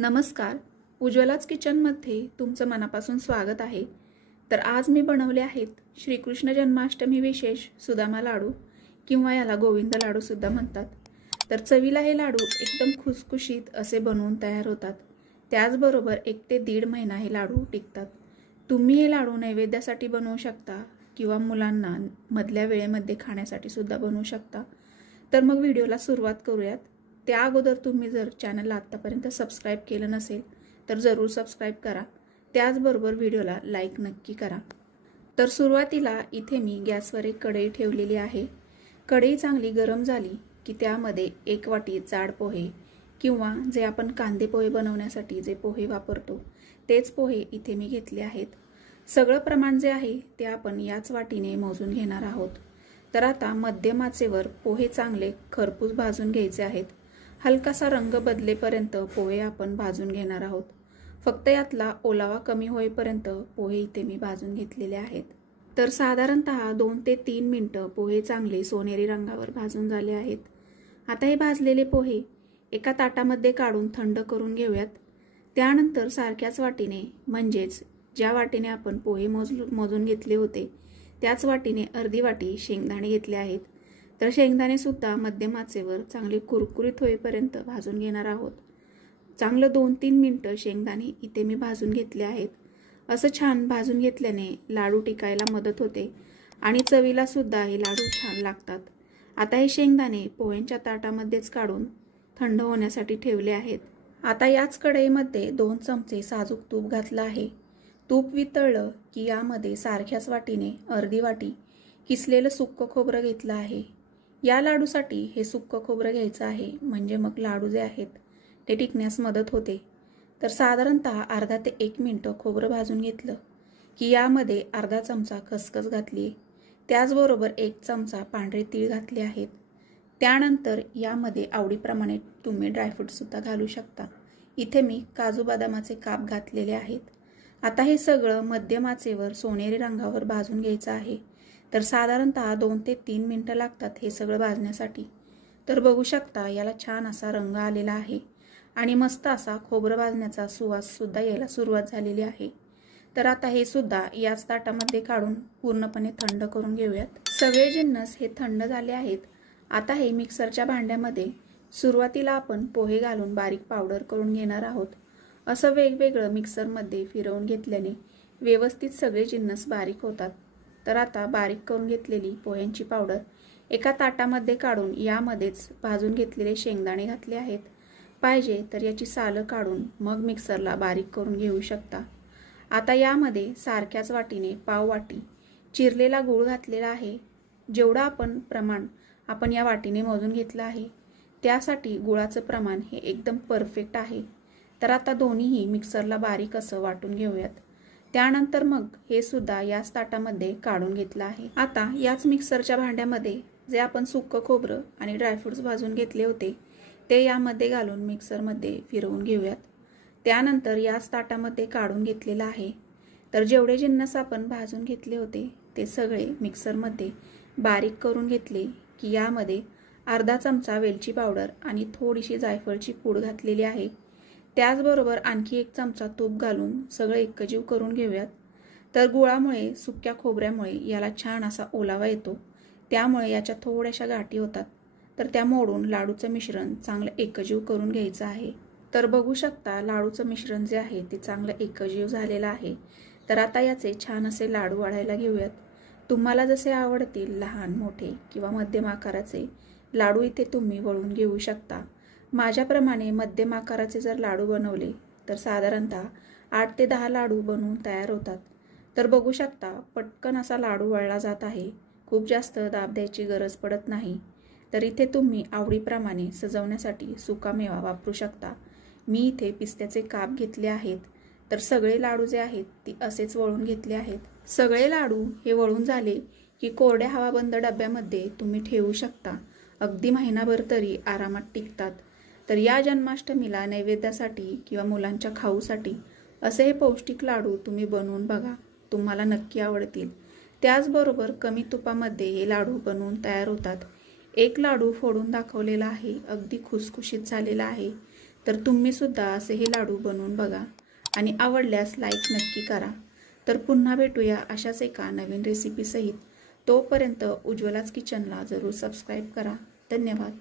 नमस्कार, उज्ज्वलाच किचनमध्ये तुमचं मनापासून स्वागत आहे। तर आज मी बनवले आहेत श्रीकृष्ण जन्माष्टमी विशेष सुदामा लाडू किंवा याला गोविंद लाडू सुद्धा म्हणतात। तर चवीला हे लाडू एकदम खुसखुशीत असे बनवून तयार होतात। त्याचबरोबर 1 ते 1.5 महिना हे लाडू टिकतात। तुम्ही हे लाडू नैवेद्यासाठी बनवू शकता किंवा मुलांना मधल्या वेळेमध्ये खाण्यासाठी सुद्धा बनवू शकता। तर मग व्हिडिओला सुरुवात करूयात। त्या अगोदर तुम्ही जर चॅनलला आतापर्यंत सबस्क्राइब केलं नसेल तर जरूर सबस्क्राइब करा। त्याचबरोबर व्हिडिओला लाईक नक्की करा। तर सुरुवातीला इथे मी गॅसवर एक कढई ठेवलेली आहे। कढई चांगली गरम झाली की त्यामध्ये 1 वाटी जाड पोहे किंवा जे आपण कांदे पोहे बनवण्यासाठी जे पोहे वापरतो तेच पोहे इथे मी घेतले आहेत। सगळं प्रमाण जे आहे ते आपण याच वाटीने मोजून घेणार आहोत। तर आता मध्यम आचेवर पोहे चांगले खरपूस भाजून घ्यायचे आहेत। हलकासा रंग बदलेपर्यंत पोहे आपण भाजून घेणार आहोत। फक्त यातला ओलावा कमी होईपर्यंत पोहे इथे मी भाजून घेतलेले आहेत। तर साधारणतः 2 ते 3 मिनिटं पोहे चांगले सोनेरी रंगावर भाजून झाले आहेत। आता हे भाजलेले पोहे एका ताटामध्ये काढून थंड करून घेऊयात। त्यानंतर सारख्याच वाटीने म्हणजेच ज्या वाटीने आपण पोहे मोजून घेतले होते त्याच वाटीने अर्धी वाटी शेंगदाणे घेतले आहेत। तर शेंगदाणे सुद्धा मध्यम आचेवर चांगले कुरकुरीत होईपर्यंत भाजून घेणार आहोत। चांगलं 2-3 मिनिटं शेंगदाणे इथे मी भाजून घेतले आहेत। असं छान भाजून घेतल्याने लाडू टिकायला मदत होते आणि चवीला सुद्धा हे लाडू छान लागतात। आता हे शेंगदाणे पोह्यांच्या ताटामध्येच काढून थंड होण्यासाठी ठेवले आहेत। आता याच कढईमध्ये 2 चमचे साजूक तूप घातलं आहे। तूप वितळलं की यामध्ये सारख्याच वाटीने अर्धी वाटी किसलेलं सुक्क खोबरं घेतलं आहे। या लाडूसाठी हे सुक्क खोबरं घ्यायचं आहे म्हणजे मग लाडू जे आहेत ते टिकण्यास मदत होते। तर साधारणतः अर्धा ते 1 मिनिट खोबरं भाजून घेतलं की यामध्ये अर्धा चमचा खसखस घातली। त्याचबरोबर 1 चमचा पांढरे तीळ घातले आहेत। त्यानंतर यामध्ये आवडीप्रमाणे तुम्ही ड्रायफ्रूट सुद्धा घालू शकता। इथे मी काजू बदामाचे काप घातलेले आहेत। आता हे सगळं मध्यम आचेवर सोनेरी रंगावर भाजून घ्यायचं आहे। तर साधारणतः 2 ते 3 मिनिटं लागतात हे सगळं भाजण्यासाठी। तर बघू शकता याला छान असा रंग आलेला आहे आणि मस्त असा खोबरं भाजण्याचा सुवास सुद्धा यायला सुरुवात झालेली आहे। तर आता हे सुद्धा याच ताटामध्ये काढून पूर्णपणे थंड करून घेऊयात। सगळे जिन्नस हे थंड झाले आहेत। आता हे मिक्सरच्या भांड्यामध्ये सुरुवातीला आपण पोहे घालून बारीक पावडर करून घेणार आहोत। असं वेगवेगळं मिक्सरमध्ये फिरवून घेतल्याने व्यवस्थित सगळे जिन्नस बारीक होतात। तर आता बारीक करून घेतलेली पोह्यांची पावडर एका ताटामध्ये काढून यामध्येच भाजून घेतलेले शेंगदाणे घातले आहेत। पाहिजे तर याची सालं काढून मग मिक्सरला बारीक करून घेऊ शकता। आता यामध्ये सारख्याच वाटीने पाव वाटी चिरलेला गूळ घातलेला आहे। जेवढा प्रमाण आपण या वाटीने मोजून घेतलं आहे त्यासाठी गुळाचं प्रमाण हे एकदम परफेक्ट आहे। तर आता दोन्हीही मिक्सरला बारीक असं वाटून घेऊयात। त्यानंतर मग हे सुद्धा याच ताटामध्ये काढून घेतलं आहे। आता याच मिक्सरच्या भांड्यामध्ये जे आपण सुक्क खोबरं आणि ड्रायफ्रुट्स भाजून घेतले होते ते यामध्ये घालून मिक्सरमध्ये फिरवून घेऊयात। त्यानंतर याच ताटामध्ये काढून घेतलेलं आहे। तर जेवढे जिन्नस आपण भाजून घेतले होते ते सगळे मिक्सरमध्ये बारीक करून घेतले की यामध्ये अर्धा चमचा वेलची पावडर आणि थोडीशी जायफळची पूड घातलेली आहे। त्याचबरोबर आणखी 1 चमचा तूप घालून सगळं एकजीव करून घेऊयात। तर गुळामुळे सुक्या खोबऱ्यामुळे याला छान असा ओलावा येतो, त्यामुळे याच्या थोड्याशा गाठी होतात। तर त्या मोडून लाडूचं मिश्रण चांगलं एकजीव करून घ्यायचं आहे। तर बघू शकता लाडूचं मिश्रण जे आहे ते चांगलं एकजीव झालेलं आहे। तर आता याचे छान असे लाडू वळायला घेऊयात। तुम्हाला जसे आवडतील लहान मोठे किंवा मध्यम आकाराचे लाडू इथे तुम्ही वळून घेऊ शकता। माझ्याप्रमाणे मध्यम आकाराचे जर लाडू बनवले तर साधारणतः 8 ते 10 लाडू बनवून तयार होतात। तर बघू शकता पटकन असा लाडू वळला जात आहे। खूप जास्त दाब द्यायची गरज पडत नाही। तर इथे तुम्ही आवडीप्रमाणे सजवण्यासाठी सुकामेवा वापरू शकता। मी इथे पिस्त्याचे काप घेतले आहेत। तर सगळे लाडू जे आहेत ते असेच वळून घेतले आहेत। सगळे लाडू हे वळून झाले की कोरड्या हवाबंद डब्यामध्ये तुम्ही ठेवू शकता। अगदी महिनाभर तरी आरामात टिकतात। तर या जन्माष्टमीला नैवेद्यासाठी किंवा मुलांच्या खाऊसाठी असे हे पौष्टिक लाडू तुम्ही बनवून बघा, तुम्हाला नक्की आवडतील। त्याचबरोबर कमी तुपामध्ये हे लाडू बनवून तयार होतात। एक लाडू फोडून दाखवलेला आहे, अगदी खुसखुशीत झालेला आहे। तर तुम्हीसुद्धा असे हे लाडू बनवून बघा आणि आवडल्यास लाईक नक्की करा. तर पुन्हा भेटूया अशाच एका नवीन रेसिपीसहित. तोपर्यंत उज्ज्वलाच किचनला जरूर सबस्क्राईब करा. धन्यवाद.